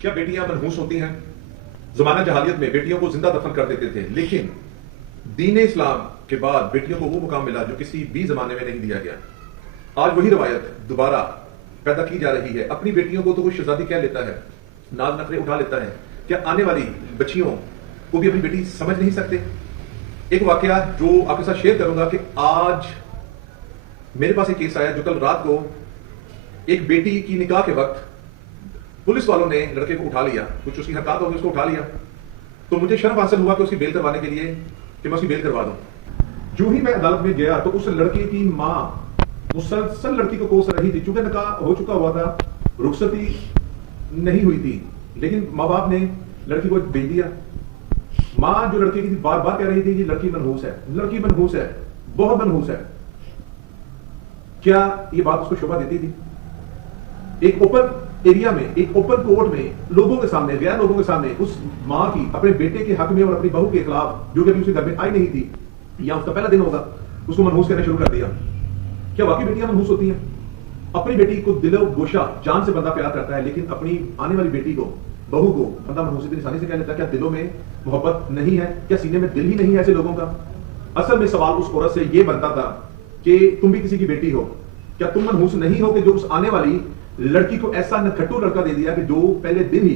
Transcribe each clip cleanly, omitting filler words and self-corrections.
क्या बेटियां मनहूस होती हैं? जमाना जहालियत में बेटियों को जिंदा दफन कर देते थे, लेकिन दीन इस्लाम के बाद बेटियों को वो मुकाम मिला जो किसी भी जमाने में नहीं दिया गया। आज वही रवायत दोबारा पैदा की जा रही है। अपनी बेटियों को तो वो शहजादी कह लेता है, नाज नखरे उठा लेता है। क्या आने वाली बच्चियों को भी अपनी बेटी समझ नहीं सकते? एक वाकया जो आपके साथ शेयर करूंगा कि आज मेरे पास एक केस आया जो कल रात को एक बेटी की निकाह के वक्त पुलिस वालों ने लड़के को उठा लिया, कुछ उसकी हरकत होगी, उसको उठा लिया। तो मुझे शर्म हासिल हुआ कि उसकी बेल करवाने के लिए कि मैं उसकी बेल करवा दूं। जो ही मैं अदालत में गया तो उस लड़के की मां मुसलसल लड़की को कोस रही थी। चूंकि निकाह हो चुका हुआ था, रुखसती नहीं हुई थी, लेकिन माँ बाप ने लड़की को भेज दिया। मां जो लड़की की थी बार बार कह रही थी कि लड़की मनहूस है, लड़की मनहूस है, बहुत मनहूस है। क्या ये बात उसको शोभा देती थी? एक ओपन एरिया में, एक ओपन कोर्ट में, लोगों के सामने, गैर लोगों के सामने उस मां की अपने बेटे के हक में और अपनी बहू के खिलाफ, जो कि अभी उसके घर में आई नहीं थी या उसका पहला दिन होगा, उसको मनहूस करना शुरू कर दिया। क्या वाकई बेटियां मनहूस होती हैं? अपनी बेटी को दिलो गोशा जान से बंदा प्यार करता है, लेकिन अपनी आने वाली बेटी को, बहू को बंदा मनहूस इतनी आसानी से कह लेता है। क्या दिलों में मोहब्बत नहीं है? क्या सीने में दिल ही नहीं है ऐसे लोगों का? असल में सवाल उस औरत से यह बनता था कि तुम भी किसी की बेटी हो, क्या तुम मनहूस नहीं हो कि जो उस आने वाली लड़की को ऐसा नखट्टू लड़का दे दिया कि जो पहले दिन ही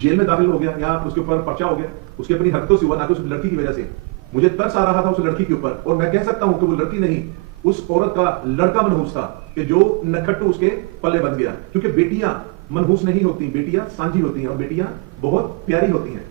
जेल में दाखिल हो गया या उसके ऊपर पर्चा हो गया, उसकी अपनी हरकतों से हुआ, ना कि उस लड़की की वजह से। मुझे तरस आ रहा था उस लड़की के ऊपर, और मैं कह सकता हूं कि वो लड़की नहीं, उस औरत का लड़का मनहूस था कि जो नखट्टू उसके पल्ले बन गया। क्योंकि बेटियां मनहूस नहीं होती, बेटियां सांझी होती हैं और बेटियां बहुत प्यारी होती हैं।